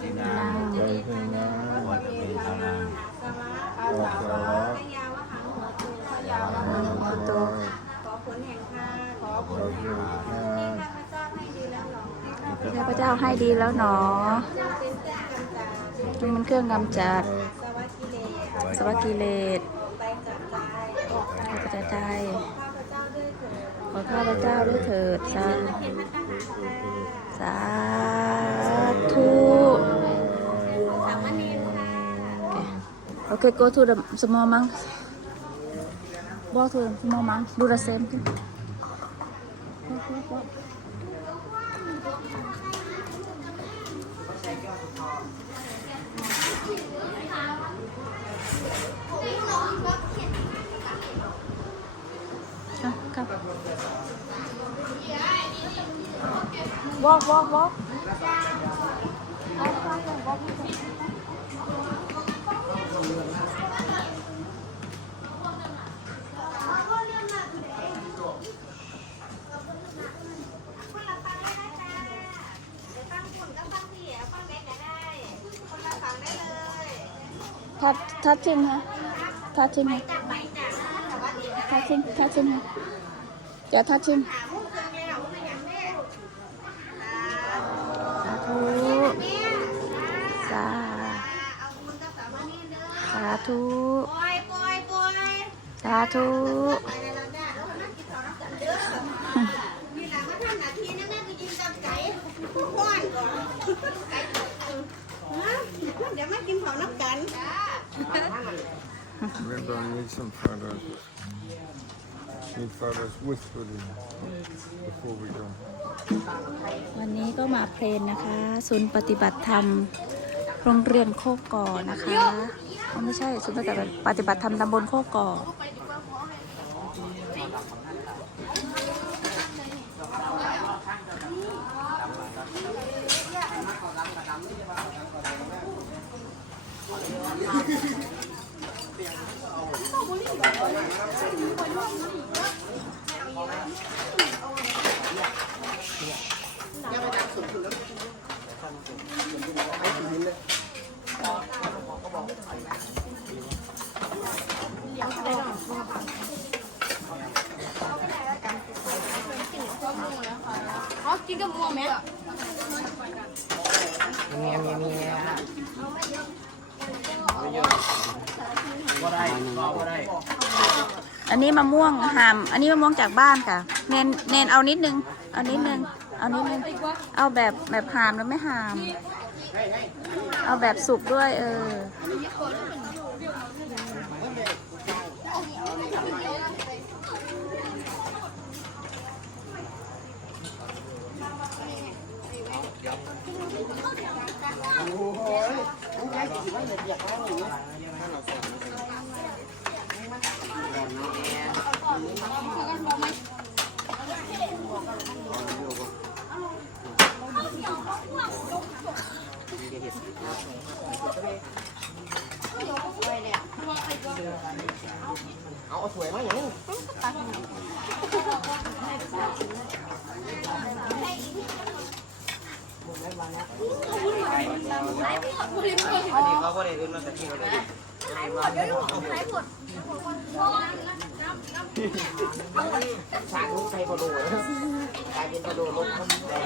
ทินังใจเพียงนะวัดเวทนังวัดสวะยาวหังหัวตูพยาอาวหังหังหัวโตตูขอผลแห่งข้าขอผเราลเกิดมาที่ข้าพเจ้าให้ดีแล้วหนอให้ข้าพเจ้าที่จงเป็นเครื่องกำจัด สวัสกิเลสกระจายข้าพเจ้าด้วยเถิดขอข้าพเจ้าด้วยเถิดสาสา โอเค go to the small monk walk to the small monk do the same thing Walk, walk, walk. อะครับ walk walk walk ทัดทัดจริงฮะทัดจริงฮะทัดจริงทัดจริงฮะจะทัดจริงสาธุสาสาธุสาธุเดี๋ยวมากินข้าวน้ำกัน Remember, I need some photos. Need photos with footage before we go. วันนี้ก็มาเพลนนะคะ ศูนย์ปฏิบัติธรรม โรงเรียนโคกก่อนะคะ ไม่ใช่ ศูนย์ปฏิบัติธรรมตำบลโคกก่อ กินกับม่วงไหม อันนี้มะม่วงหาม อันนี้มะม่วงจากบ้านค่ะ เนนเนนเอานิดนึง เอานิดนึง เอานิดนึง เอาแบบแบบหามแล้วไม่หาม เอาแบบสุกด้วยเออเอา เอาสวยมากอย่างนี้อันนี้เขาก็ได้ขึ้นมาแต่ที่เขาได้ฉากลูกใครประโดดกลายเป็นประโดดลงแต่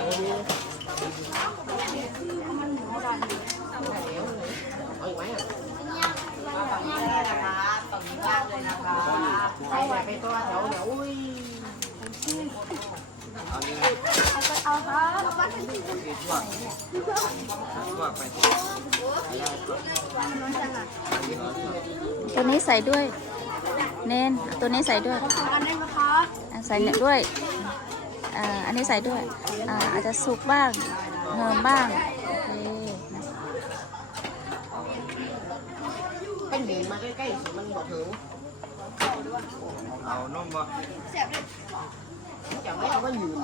เอาอีกไหมอะไปไปตัวแถวเดี๋ยวอุ้ยเอานี่เอาครับไปตัวนี้ใส่ด้วย เนนตัวนี้ใส่ด้วยอันนี้นะคะอะใส่เนี่ยด้วยอ่าอันนี้ใส่ด้วยอ่าอาจจะสุกบ้างเหิมบ้าง โอเคนะ เป็นหนีมาใกล้ๆสิมันบอกถึงเอานมบ่จะไม่เอาว่ายืน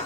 เ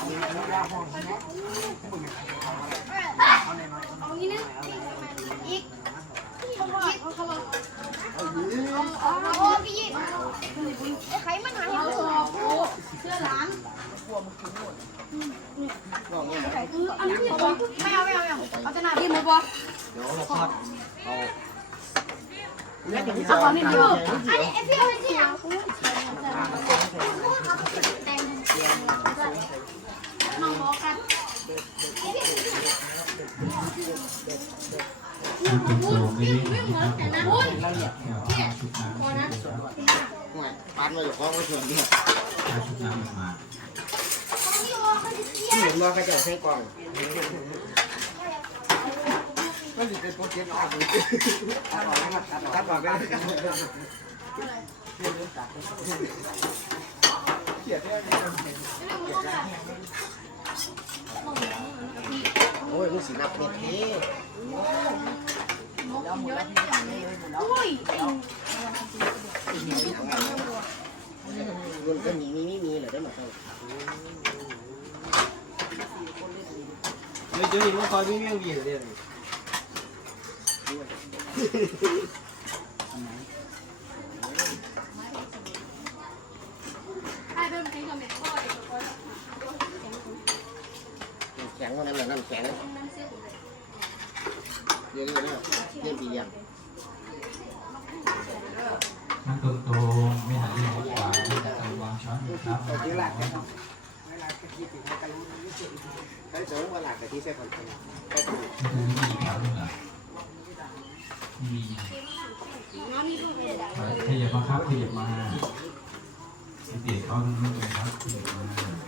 พี่ทานจบพี่เบิ้งพี่โอ้พี่ไข่มันหายไปเสื้อร้านอันนี้ไม่เอาไม่เอาไม่เอาเอาจะหน้าพี่มาบ่เดี๋ยวเราทอดเอาแล้วก็ที่เอาของนี่ดูอันนี้ไอพี่เอาไปที่หลังน้องบอกกัน ปานมาอยู่ของไว้ส่วนเดียวที่โอ้เขาจะเสียที่เห็นว่าเขาจะใช้กล่องก็สิเป็นโปรเจกต์อาบุตัดออกนะครับตัดออกได้โอ้ยมึงสินับเม็ดเท่ รุ่นก็มีมีมีมีเหรอได้หมดเลยเฮ้ยเดี๋ยวนี้มันคอยวิ่งวิ่งวิ่ง เดี๋ยวนี้แข็งวันนั้นแหละน้ำแข็งเดี๋ยวนี้นะเล่นปีเดียวนั่งตรงๆไม่หันเรียงขวาไม่จะไปวางช้อนครับเวลาแค่เลาแค่ยี่สิบกันใช้เสริมเวลากับที่เส้นคนก็ต้องมันคือมีขาด้วยเหรอมีขยับมาครับขยับมาเด็กเขาต้องรู้ตัวครับขยับมา